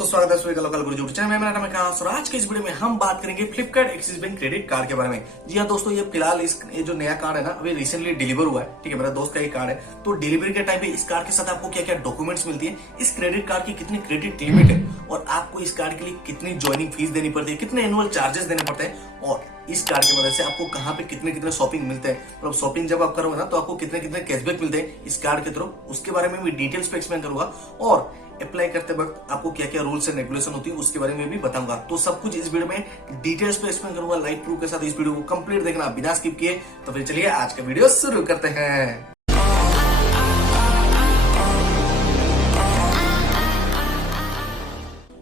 दोस्तों, स्वागत है सूर्य का लोकल गुरु यूट्यूब चैनल में। मेरा नाम है काश और आज के इस वीडियो में हम बात करेंगे Flipkart Axis Bank credit card के बारे में। जी हाँ दोस्तों, ये फिलहाल ये जो नया कार्ड है ना, अभी रिसेंटली डिलीवर हुआ है। ठीक है, मेरा दोस्त का ये कार्ड है। तो डिलीवरी के टाइम पे इस कार्ड के साथ आपको क्या क्या डॉक्यूमेंट्स मिलती है, इस क्रेडिट कार्ड की कितनी क्रेडिट लिमिट है और आपको इस कार्ड के लिए कितनी ज्वाइनिंग फीस देनी पड़ती है, कितने एनुअल चार्जेस देने पड़ते हैं और इस कार्ड की मदद से आपको कहाँ पे कितने कितने शॉपिंग मिलते हैं, मतलब शॉपिंग जब आप करोगे ना तो आपको कितने कितने कैशबैक मिलते हैं इस कार्ड के थ्रू, उसके बारे में भी डिटेल्स पे एक्सप्लेन करूंगा और अप्लाई करते वक्त आपको क्या क्या रूल्स एंड रेगुलेशन होती है उसके बारे में भी बताऊंगा। तो सब कुछ इस वीडियो में डिटेल्स पे एक्सप्लेन करूंगा लाइव प्रूफ के साथ। इस वीडियो को कंप्लीट देखना बिना स्किप किए। तो फिर चलिए आज का वीडियो शुरू करते हैं।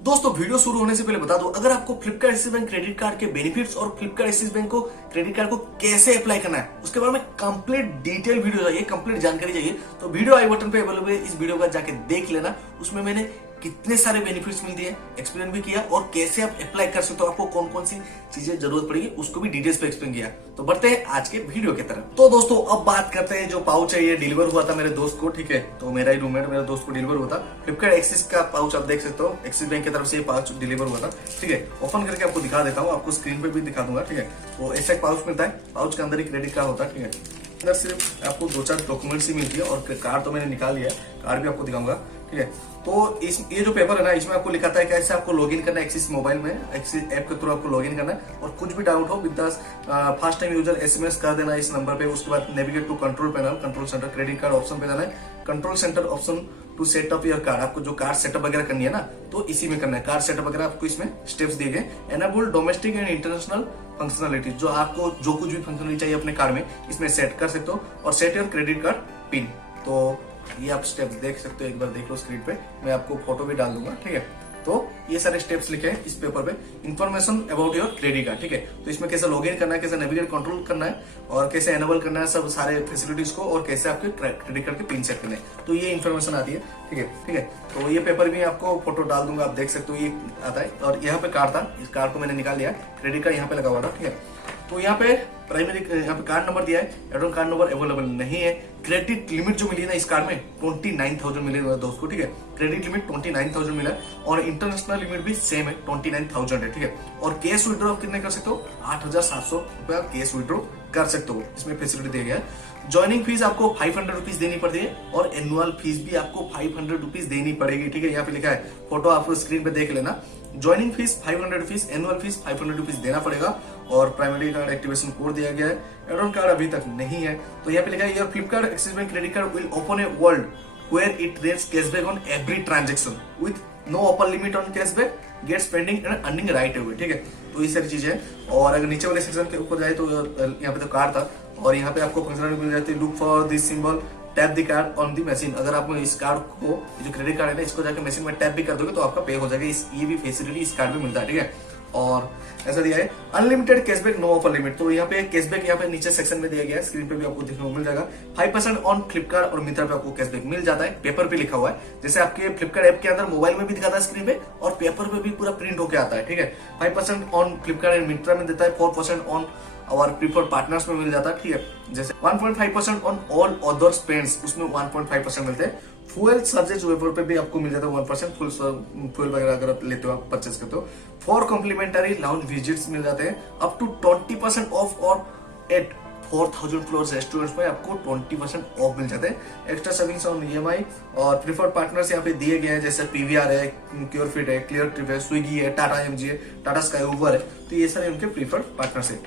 दोस्तों, वीडियो शुरू होने से पहले बता दूं, अगर आपको Flipkart Axis Bank credit card के बेनिफिट्स और फ्लिपकार्ट एक्सिस बैंक को क्रेडिट कार्ड को कैसे अप्लाई करना है उसके बारे में कंप्लीट डिटेल वीडियो चाहिए, कंप्लीट जानकारी चाहिए, तो वीडियो आई बटन पे अवेलेबल है, इस वीडियो का जाके देख लेना। उसमें मैंने कितने सारे बेनिफिट्स मिलती है एक्सप्लेन भी किया और कैसे आप अप्लाई कर सकते हो, आपको कौन कौन सी चीजें जरूरत पड़ेगी उसको भी डिटेल्स पे एक्सप्लेन किया। तो बढ़ते हैं आज के वीडियो की तरफ। तो दोस्तों, अब बात करते हैं जो पाउच है, ये डिलीवर हुआ था मेरे दोस्त को। ठीक है, तो मेरा ही रूममेट मेरे दोस्त को डिलीवर हुआ था। फ्लिपकार्ट एक्सिस का पाउच आप देख सकते हो, एक्सिस बैंक की तरफ से ये पाउच डिलीवर हुआ था। ठीक है, ओपन करके आपको दिखा देता हूँ, आपको स्क्रीन पे भी दिखा दूंगा। ठीक है, तो ऐसा एक पाउच मिलता है, पाउच के अंदर ही क्रेडिट कार्ड होता है। ठीक है, अंदर सिर्फ आपको 2-4 डॉक्यूमेंट्स ही मिलती है और कार्ड तो मैंने निकाल लिया है, कार्ड भी आपको दिखाऊंगा। ठीक है, तो ये जो पेपर है ना, इसमें आपको लिखा था है कैसे आपको लॉगिन करना है एक्सिस मोबाइल में, एक्सिस ऐप के थ्रू आपको लॉगिन करना है और कुछ भी डाउट हो with first time user SMS कर देना इस नंबर पे। उसके बाद navigate to control panel, control center, credit card option पे जाना है, control center option to set up your card. आपको जो कार्ड सेटअप वगैरह करनी है ना, तो इसी में करना है। कार्ड सेटअप वगैरह आपको इसमें स्टेप्स दिए गए। Enable domestic and international functionality, जो आपको जो कुछ भी फंक्शनलिटी चाहिए अपने कार्ड में इसमें सेट कर सकते हो और set your credit card pin. तो ये आप स्टेप्स देख सकते हो, एक बार देख लो स्क्रीन पे, मैं आपको फोटो भी डाल दूंगा। ठीक है, तो ये सारे स्टेप्स लिखे हैं इस पेपर पे। Information about your credit card. ठीक है, तो इसमें कैसे लॉगिन करना है, कैसे नेविगेट कंट्रोल करना है और कैसे एनेबल करना है सब सारे फैसिलिटीज को और कैसे आपके क्रेडिट कार्ड के पिन सेट करने हैं, तो ये इन्फॉर्मेशन आती है। ठीक है, ठीक है, तो ये पेपर भी आपको फोटो डाल दूंगा, आप देख सकते हो, ये आता है। और यहाँ पे कार्ड था, इस कार्ड को मैंने निकाल लिया, क्रेडिट कार्ड यहाँ पे लगा हुआ था। ठीक है, तो यहाँ पे प्राइमरी यहाँ पे कार्ड नंबर दिया है, एडवांस कार्ड नंबर अवेलेबल नहीं है। क्रेडिट लिमिट जो मिली है ना इस कार्ड में 29,000 मिले मेरे दोस्त को। ठीक है, क्रेडिट लिमिट 29,000 मिला है और इंटरनेशनल लिमिट भी सेम है, 29,000 है। ठीक है, और कैश विड्रॉ कितने कर सकते हो, 8,700 रुपया कैश विड्रॉ कर सकते हो, इसमें फैसिलिटी दिया गया है। ज्वाइनिंग फीस आपको 500 रुपीज देनी पड़ती है और एनुअल फीस भी आपको 500 रुपीज देनी पड़ेगी। ठीक है, यहाँ पे लिखा है, फोटो आपको स्क्रीन पे देख लेना। Joining fees 500 rupees, annual fees 500 rupees देना पड़ेगा और प्राइमरी कार्ड एक्टिवेशन कोड दिया गया है। एडवांस कार्ड अभी तक नहीं है, तो यहाँ पे लिखा है your Flipkart Axis Bank credit card will open a world where it rates cashback on every transaction with no upper limit on cashback, get spending and earning right away। ठीक है, तो ये सारी चीजें हैं। और अगर नीचे वाले सेक्शन के ऊपर जाए तो यहाँ पे तो कार्ड था और यहाँ पे आपको फंक्शनलिटी मिल जाती है, look for this symbol, tap the card on the machine. अगर आप इस कार्ड को, जो क्रेडिट कार्ड है ना, इसको जाकर मशीन में टैप भी कर दोगे तो आपका पे हो जाएगा। ये भी फैसिलिटी इस कार्ड में मिलता है। ठीक है, और ऐसा दिया है unlimited cashback no offer limit. तो यहाँ पे कैशबैक यहाँ पे नीचे सेक्शन में दिया गया है, स्क्रीन पे भी आपको देखने को मिल जाएगा। 5% ऑन फ्लिपकार्ट और मिंत्रा पे आपको कैशबैक मिल जाता है, पेपर पे लिखा हुआ है, जैसे आपके फ्लिपकार्ट ऐप के अंदर मोबाइल में भी दिखाता है स्क्रीन पे और पेपर पे भी पूरा प्रिंट होकर आता है। ठीक है, 5% ऑन फ्लिपकार्ट एंड मिंत्रा में देता है, 4% ऑन और प्रीफर्ड पार्टनर्स में मिल जाता है। ठीक है, जैसे 1.5% ऑन ऑल अदर स्पेंड्स, उसमें 1.5% मिलते हैं। फ्यूल सर्जेज वेपर पे भी आपको मिल जाता है 1%, फ्यूल वगैरह अगर आप लेते हो, आप परचेस करते हो। 4 कॉम्प्लीमेंटरी लाउंज विजिट्स मिल जाते हैं, अप टू 20% ऑफ और एट 4,000 फ्लोर्स रेस्टोरेंट्स में आपको 20% ऑफ मिल जाते हैं। एक्स्ट्रा सेविंग्स ऑन ईएमआई और प्रीफर्ड पार्टनर्स यहाँ पे दिए गए हैं, जैसे पीवीआर है, क्योरफिट है, क्लियर ट्रिप है, स्विगी है, टाटा एमजी है, टाटा स्काई, उबर है, तो ये सारे उनके प्रीफर्ड पार्टनर्स है।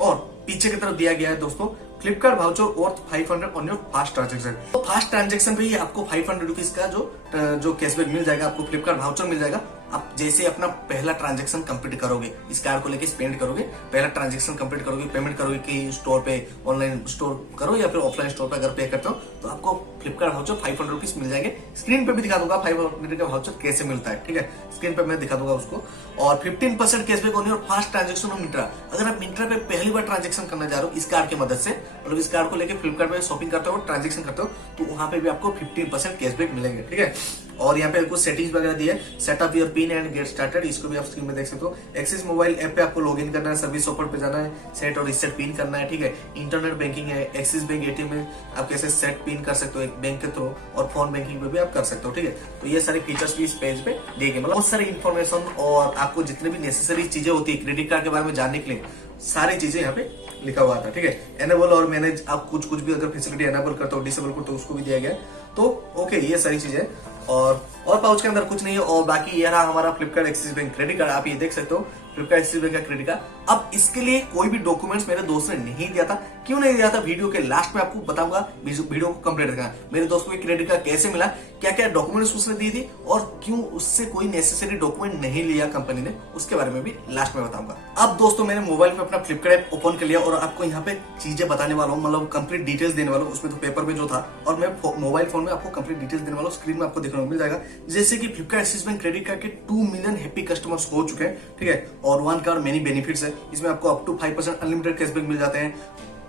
और पीछे की तरफ दिया गया है दोस्तों Flipkart voucher worth 500 on your fast transaction. तो फास्ट ट्रांजेक्शन पे ही आपको 500 रुपीज का जो कैशबैक मिल जाएगा, आपको फ्लिपकार्ट वाउचर मिल जाएगा। आप जैसे अपना पहला ट्रांजेक्शन कंप्लीट करोगे, इस कार्ड को लेके स्पेंड करोगे, पहला ट्रांजेक्शन कंप्लीट करोगे, पेमेंट करोगे कि स्टोर पे ऑनलाइन स्टोर करो या फिर ऑफलाइन स्टोर पे अगर पे करते हो, तो आपको फ्लिपकार्ट वाउचर 500 रुपीज मिल जाएंगे। स्क्रीन पे भी दिखा दूंगा 500 का वाउचर कैसे मिलता है। ठीक है, स्क्रीन पे मैं दिखा दूंगा उसको। और 15% cashback on your fast transaction on Myntra. अगर आप मिंत्रा पे पहली बार ट्रांजेक्शन करना जा रहे हो इस कार्ड की मदद से, मतलब इस कार्ड को लेके फ्लिपकार्ट पे शॉपिंग करते हो, ट्रांजेक्शन करते हो, तो वहां पे भी आपको 15% कैशबैक मिलेंगे। ठीक है, और यहाँ पे कुछ सेटिंग्स वगैरह दी है, setup your pin and get started, इसको भी आप स्क्रीन में देख सकते हो। एक्सिस मोबाइल ऐप पे आपको लॉगिन करना है, सर्विस सपोर्ट पे जाना है, सेट और रिसेट पिन करना है, ठीक है। इंटरनेट बैंकिंग है, एक्सिस बैंक एटीएम में आप कैसे सेट पिन कर सकते हो एक बैंक के थ्रू, और फोन बैंकिंग पे भी आप कर सकते हो, ठीक है। तो ये सारे फीचर्स भी इस पेज पे दिए गए, मतलब बहुत सारी इन्फॉर्मेशन और आपको जितने भी नेसेसरी चीजें होती है क्रेडिट कार्ड के बारे में जानने के लिए सारी चीजें यहाँ पे लिखा हुआ था, ठीक है। एनेबल और मैनेज, आप कुछ भी अगर फैसिलिटी एनेबल करते हो, डिसेबल करते हो, उसको भी दिया गया है। तो ओके, ये सारी चीजें और पाउच के अंदर कुछ नहीं है। और बाकी ये रहा हमारा Flipkart Axis Bank credit card, आप ये देख सकते हो फ्लिपकार्ट एक्सिस बैंक का क्रेडिट कार्ड। अब इसके लिए कोई भी डॉक्यूमेंट्स मेरे दोस्त ने नहीं दिया था। क्यों नहीं दिया था, वीडियो के लास्ट में आपको बताऊंगा, वीडियो को कंप्लीट रखना। मेरे दोस्त को क्रेडिट कार्ड कैसे मिला, क्या क्या डॉक्यूमेंट्स उसने दी थी, और क्यों उससे कोई नेसेसरी डॉक्यूमेंट नहीं लिया कंपनी ने, उसके बारे में भी लास्ट में बताऊंगा। अब दोस्तों मैंने मोबाइल पे अपना फ्लिपकार्ट ऐप ओपन कर लिया और आपको यहाँ पे चीजें बताने वाला हूँ, मतलब कंप्लीट डिटेल्स देने वाला हूँ। उसमें तो पेपर पे जो था, और मैं मोबाइल फोन में आपको कंप्लीट डिटेल्स देने वाला हूँ। स्क्रीन में आपको देखने को मिल जाएगा जैसे कि Flipkart Axis Bank credit card के 2 मिलियन हैप्पी कस्टमर्स हो चुके हैं, ठीक है। और 1 कार्ड मेनी बेनिफिट्स है, इसमें आपको अप टू 5% अनलिमिटेड कैशबैक मिल जाते हैं।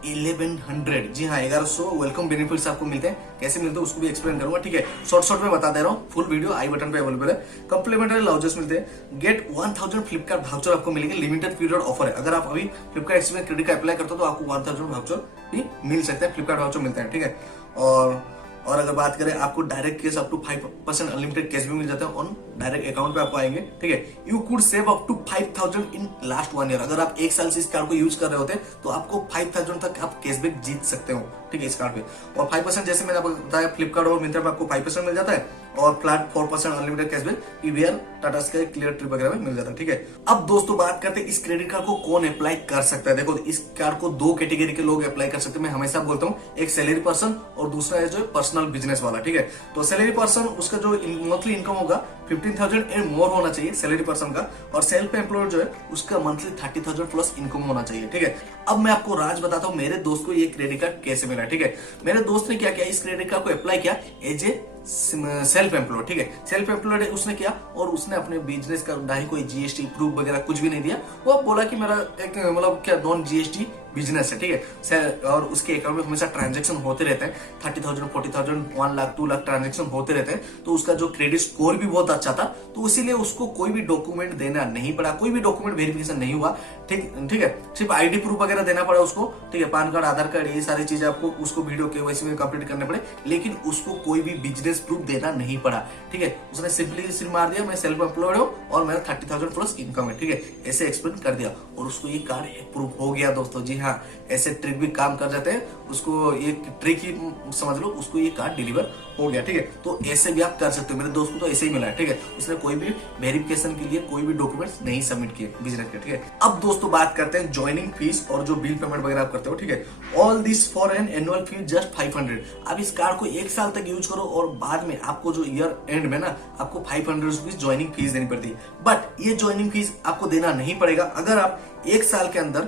1100, जी हाँ 1100 वेलकम बेनिफिट्स आपको मिलते हैं। कैसे मिलते हैं उसको भी एक्सप्लेन करूंगा, ठीक है। शॉर्ट में बता दे रहा हूँ, फुल वीडियो आई बटन पे अवेलेबल है। कम्प्लीमेंट्री लाउंजेस मिलते हैं, गेट 1000 फ्लिपकार्ट वाउचर आपको मिलेंगे, लिमिटेड पीरियड ऑफर है। अगर आप अभी Flipkart Axis Bank credit card apply करते हो तो आपको 1000 वाउचर भी मिल सकता है, फ्लिपकार्ट वाउचर मिलता है, ठीक है। और अगर बात करें, आपको direct cash up to 5% unlimited cash भी मिल जाता है, ऑन डायरेक्ट अकाउंट पे आपको आएंगे, ठीक है। You could save up to 5000 in last 1 year. अगर आप 1 साल से इस कार्ड को यूज कर रहे होते तो आपको 5000 तक आप कैशबैक जीत सकते हो, ठीक है, इस कार्ड पे। और 5% जैसे मैंने आपको बताया, फ्लिपकार्ट और मिंत्रा पे आपको 5% मिल जाता है, और flat 4% unlimited cashback PVR, Tata sky, clear trip वगैरह में मिल जाता है, ठीक है। अब दोस्तों बात करते हैं इस क्रेडिट कार्ड को कौन अप्लाई कर सकता है। देखो, इस कार्ड को 2 कैटेगरी के लोग अप्लाई कर सकते हैं। मैं हमेशा बोलता हूँ, एक सैलरी पर्सन और दूसरा है जो पर्सनल बिजनेस वाला, ठीक है। तो सैलरी पर्सन, उसका जो मंथली इनकम होगा 15,000 एंड मोर होना चाहिए सैलरी पर्सन का, और सेल्फ एम्प्लॉयड जो है उसका मंथली 30,000 प्लस इनकम होना चाहिए, ठीक है। अब मैं आपको राज बताता हूँ मेरे दोस्त को ये क्रेडिट कार्ड कैसे मिला, ठीक है। मेरे दोस्त ने क्या किया, इस क्रेडिट कार्ड को अप्लाई किया एज ए सेल्फ एम्प्लॉयड, ठीक है। सेल्फ एम्प्लॉयड उसने किया, और उसने अपने बिजनेस का ना ही कोई जीएसटी प्रूफ वगैरह कुछ भी नहीं दिया। वो बोला कि मेरा एक मतलब क्या नॉन जीएसटी बिजनेस है, ठीक है। और उसके अकाउंट में हमेशा ट्रांजैक्शन होते रहते हैं, 30,000, 40,000, 1 लाख, 2 लाख ट्रांजैक्शन होते रहते हैं। तो उसका जो क्रेडिट स्कोर भी बहुत अच्छा था, तो इसीलिए उसको कोई भी डॉक्यूमेंट देना नहीं पड़ा, कोई भी डॉक्यूमेंट वेरिफिकेशन नहीं हुआ, ठीक है। सिर्फ आईडी प्रूफ वगैरह देना पड़ा उसको, ठीक है। पैन कार्ड, आधार कार्ड, ये सारी चीजें आपको उसको वीडियो केवाईसी में कंप्लीट करने पड़े, लेकिन उसको कोई भी बिजनेस प्रूफ देना नहीं पड़ा, ठीक है। उसने सिंपली सिर्फ मार दिया, मैं सेल्फ एम्प्लॉयड हूँ और मेरा 30,000 प्लस इनकम है, ठीक है, ऐसे एक्सप्लेन कर दिया, और उसको ये कार्ड अप्रूव हो गया दोस्तों। जी हाँ, ऐसे ट्रिक भी काम कर जाते हैं, उसको ये ट्रिक ही समझ लो, उसको ये कार्ड डिलीवर हो गया, ठीक है। तो ऐसे भी आप कर सकते हो। मेरे दोस्त को तो ऐसे ही मिला है, ठीक है। उसने कोई भी वेरिफिकेशन के लिए कोई भी डॉक्यूमेंट्स नहीं सबमिट किए बिजनेस के, ठीक है। अब दोस्तों बात करते हैं ज्वाइनिंग फीस और जो बिल पेमेंट वगैरह आप करते हो, ठीक है। All this for an annual fee just 500। आप इस कार्ड को 1 साल तक यूज करो, और बाद में आपको जो ईयर एंड में ना आपको 500 रुपीज ज्वाइनिंग फीस देनी पड़ती है। बट ये ज्वाइनिंग फीस आपको देना नहीं पड़ेगा अगर आप 1 साल के अंदर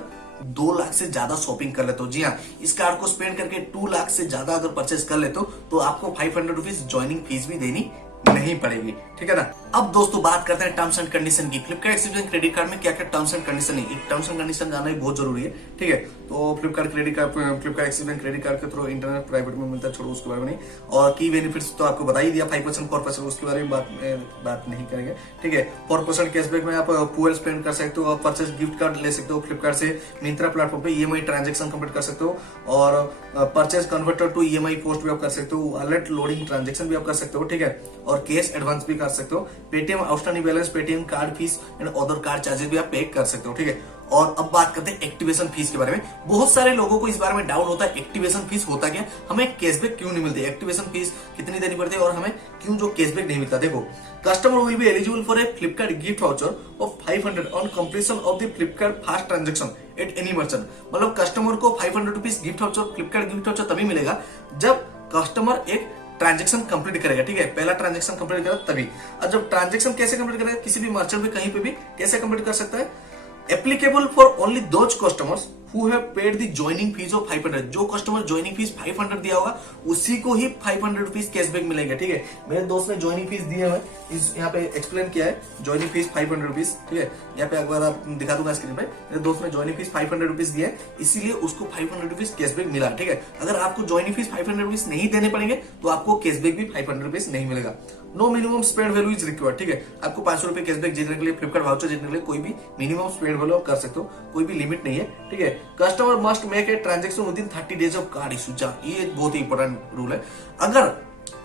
2 लाख से ज्यादा शॉपिंग कर लेते हो। जी हाँ, इस कार्ड को स्पेंड करके 2 लाख से ज्यादा अगर परचेस कर लेते हो तो आपको 500 रुपीज ज्वाइनिंग फीस भी देनी नहीं पड़ेगी, ठीक है ना। अब दोस्तों बात करते हैं टर्म्स एंड कंडीशन की। Flipkart Axis Bank credit card में क्या क्या टर्म्स एंड कंडीशन है, टर्म्स एंड कंडीशन जानना ही बहुत जरूरी है, ठीक है। तो Flipkart Axis Bank credit card के थ्रू इंटरनेट प्राइवेट में मिलता है, छोड़ो उसके बारे में नहीं। और की बेनिफिट्स तो आपको बता ही दिया, 5%, 4%, उसके बारे में बात नहीं करेंगे, ठीक है। 4% कैशबैक में आप फ्यूल स्पेंड कर सकते हो, परचेस गिफ्ट कार्ड ले सकते हो फ्लिपकार्ट से, मिंत्रा प्लेटफॉर्म पे ईएमआई ट्रांजेक्शन कंप्लीट कर सकते हो, और purchase converter to EMI post भी आप कर सकते हो, अलर्ट लोडिंग ट्रांजेक्शन भी आप कर सकते हो, ठीक है। और कैश एडवांस भी कर सकते हो, Paytm outstanding balance, Paytm card fees and other card charges भी आप पे कर सकते हो, ठीक है। और अब बात करते हैं एक्टिवेशन फीस के बारे में। बहुत सारे लोगों को इस बारे में डाउट होता है, एक्टिवेशन फीस होता क्या, हमें कैशबैक क्यों नहीं मिलती, एक्टिवेशन फीस कितनी देनी पड़ती है, और हमें क्यों जो कैशबैक नहीं मिलता। देखो, customer will be eligible for a Flipkart gift voucher of 500 on completion of the Flipkart fast transaction at any merchant. मतलब कस्टमर को 500 rupees gift voucher, Flipkart gift voucher तभी मिलेगा जब कस्टमर एक ट्रांजेक्शन कंप्लीट करेगा, ठीक है। पहला ट्रांजेक्शन कंप्लीट करेगा तभी। और जब ट्रांजेक्शन कैसे कंप्लीट करेगा, किसी भी मर्चेंट पे कहीं पे भी कैसे कंप्लीट कर सकता है, applicable for only those customers who have paid the joining fees of 500। जो कस्टमर ज्वाइनिंग फीस 500 दिया होगा उसी को ही 500 रुपीज कैशबैक मिलेगा, ठीक है। मेरे दोस्त ने ज्वाइनिंग फीस दिए हुए, इस यहाँ पे एक्सप्लेन किया है, ज्वाइनिंग फीस 500 रुपीज, ठीक है। यहाँ पे अगर आप दिखा दूंगा स्क्रीन पे, मेरे दोस्त ने ज्वाइनिंग फीस 500 रुपीज दिया है, इसीलिए उसको 500 रुपीज कैशबैक मिला, ठीक है। अगर आपको ज्वाइनिंग फीस 500 रुपीज नहीं देने पड़ेंगे तो आपको कैशबैक भी 500 रुपीज नहीं मिलेगा। No minimum spend value is required. ठीक है, आपको 500 रुपए कैशबैक जीतने के लिए, फ्लिपकार्ट वाउचर जीतने के लिए कोई भी मिनिमम स्पेंड वैल्यू कर सकते हो, कोई भी लिमिट नहीं है। ठीक है, customer must make a transaction with in 30 days of card issue. ये बहुत ही इंपॉर्टेंट रूल है। अगर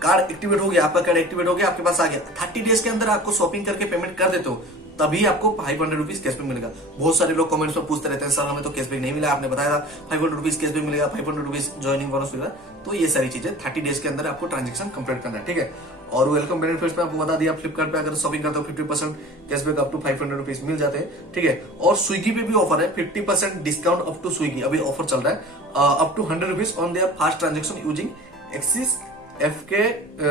कार्ड एक्टिवेट हो गया, आपका कार्ड एक्टिवेट हो गया, आपके पास आ गया, 30 डेज के अंदर आपको शॉपिंग करके पेमेंट कर देते हो, तभी आपको 500 रुपीज कैशबैक मिलेगा। बहुत सारे लोग कमेंट्स में पूछते रहते हैं, सर हमें तो कैशबैक नहीं मिला, आपने बताया था 500 रुपीज कैशबैक मिलेगा, 500 रुपीज ज्वाइनिंग बोनस मिलेगा। तो ये सारी चीजें 30 डेज के अंदर आपको ट्रांजेक्शन कंप्लीट करना है। ठीक है, और वेलकम बेनिफिट्स में आपको बता दिया, फ्लिपकार्ट पे अगर शॉपिंग करते हो 50% कैशबैक अप टू 500 रुपीज मिल जाते हैं। ठीक है, और स्विगी पे भी ऑफर है, 50% डिस्काउंट अप टू स्विगी, अभी ऑफर चल रहा है, up to 100 rupees on there fast transaction using Axis FK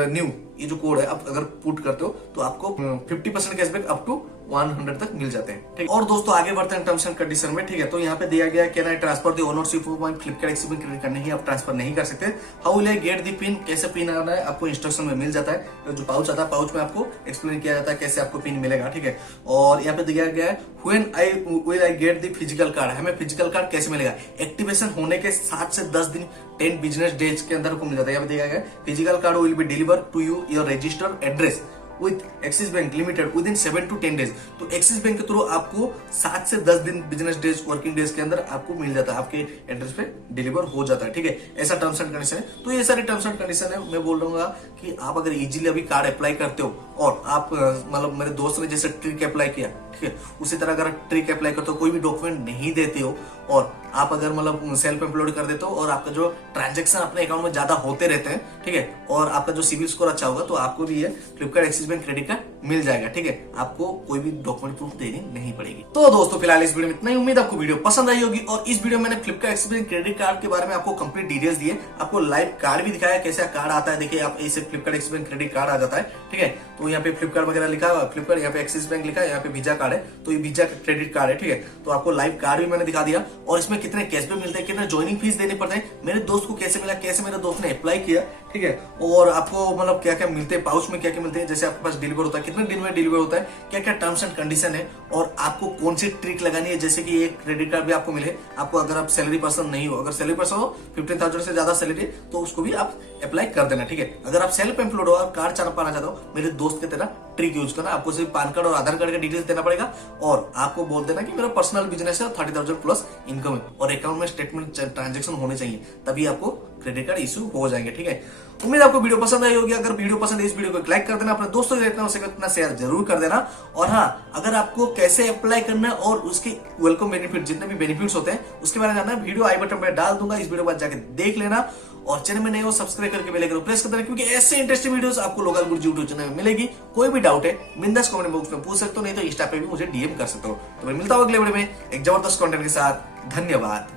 new. ये जो कोड है, आप अगर पुट करते हो तो आपको 50% कैशबैक अप टू 100 तक मिल जाते हैं। ठीक, और दोस्तों आगे बढ़ते हैं टर्म्स एंड कंडीशन में। ठीक है, तो यहाँ पे दिया गया can I transfer the ownership of my Flipkart Axis Bank credit card, नहीं आप ट्रांसफर नहीं कर सकते। How will I get the pin, कैसे पिन आना है आपको इंस्ट्रक्शन में मिल जाता है। जो पाउच आता है, पाउच में आपको एक्सप्लेन किया जाता है कैसे आपको पिन मिलेगा। ठीक है, और यहाँ पे दिया गया है when I will I get the physical card, हमें फिजिकल कार्ड कैसे मिलेगा। एक्टिवेशन होने के 7 से 10 दिन 10 बिजनेस डेज के अंदर को मिल जाता है। यहाँ पे दिया गया physical card will be deliver to you your registered address with Axis bank limited with in 7 to 10 days. तो एक्सिस बैंक के थ्रू आपको 7 से 10 दिन बिजनेस डेज, वर्किंग डेज के अंदर आपको मिल जाता है, आपके एड्रेस पे डिलीवर हो जाता है। ठीक है, ऐसा टर्म्स एंड कंडीशन है। तो ये सारे टर्म्स एंड कंडीशन है। मैं बोल रहा हूँ कि आप अगर इजीली अभी कार्ड अप्लाई करते हो, और आप मतलब मेरे दोस्त ने जैसे ट्रिक अप्लाई किया, ठीक है, उसी तरह अगर ट्रिक अप्लाई करते हो, कोई भी डॉक्यूमेंट नहीं देते हो, और आप अगर मतलब सेल्फ एम्प्लॉयड कर देते हो, और आपका जो ट्रांजेक्शन अपने अकाउंट में ज्यादा होते रहते हैं, ठीक है, और आपका जो सिविल स्कोर अच्छा होगा, तो आपको भी ये Flipkart Axis Bank credit card मिल जाएगा। ठीक है, आपको कोई भी डॉक्यूमेंट प्रूफ देनी नहीं पड़ेगी। तो दोस्तों फिलहाल इस वीडियो में इतना ही। उम्मीद आपको वीडियो पसंद आई होगी, और इस वीडियो में मैंने Flipkart Axis Bank credit card के बारे में आपको कंप्लीट डिटेल्स दिए, आपको लाइव कार्ड भी दिखाया कैसे कार्ड आता है। देखिए, आप इसे Flipkart Axis Bank credit card आ जाता है। ठीक है, तो यहाँ पे फ्लिपकार्ट वगैरह लिखा है, फ्लिपकार्ट यहाँ पे एक्सिस बैंक लिखा है, यहाँ पे वीजा कार्ड है, तो ये वीजा क्रेडिट कार्ड है। ठीक है, तो आपको लाइव कार्ड भी मैंने दिखा दिया, और इसमें कितने कैशबैक मिलते हैं, कितने ज्वाइनिंग फीस देने पड़ते हैं, मेरे दोस्त को कैसे मिला, कैसे मेरे दोस्त ने अप्लाई किया। ठीक है, और आपको मतलब क्या क्या मिलते हैं, पाउच में क्या क्या मिलते हैं, जैसे आपके पास डिलीवर होता है, कितने दिन में डिलीवर होता है, क्या क्या टर्म्स एंड कंडीशन है, और आपको कौन सी ट्रिक लगानी है, जैसे कि एक क्रेडिट कार्ड भी आपको मिले, आपको अगर आप सैलरी पर्सन नहीं हो, अगर सैलरी पर्सन हो 15,000 से ज्यादा सैलरी, तो उसको भी आप अप्लाई कर देना। ठीक है, अगर आप सेल्फ एम्प्लॉयड हो और कार्ड पाना चाहते हो, मेरे दोस्त की तरह ट्रिक यूज करना, आपको सिर्फ पैन कार्ड और आधार कार्ड का डिटेल्स देना पड़ेगा, और आपको बोल देना कि मेरा पर्सनल बिजनेस है, 30,000 प्लस इनकम है, और अकाउंट में स्टेटमेंट ट्रांजेक्शन होने चाहिए, तभी आपको क्रेडिट कार्ड इशू हो जाएंगे। ठीक है, उम्मीद आपको वीडियो पसंद आई होगी। अगर वीडियो पसंद है, इस वीडियो को लाइक कर देना, अपने दोस्तों से इतना शेयर जरूर कर देना। और हाँ, अगर आपको कैसे अप्लाई करना है और उसके वेलकम बेनिफिट, जितने भी बेनिफिट्स होते हैं, उसके बारे में जानना है, वीडियो आई बटन पर डाल दूंगा, इस वीडियो पर जाकर देख लेना, और चैनल में नए हो सब्सक्राइब करके बेल आइकन प्रेस कर देना, क्योंकि ऐसे इंटरेस्टिंग वीडियोस आपको लोकल गुरुजी यूट्यूब चैनल में मिलेगी। कोई भी डाउट है बिंदास कमेंट बॉक्स में पूछ सकते हो, नहीं तो इंस्टा पे भी मुझे डीएम कर सकते हो। तो मैं मिलता हूं अगले वीडियो में एक जबरदस्त कंटेंट के साथ। धन्यवाद।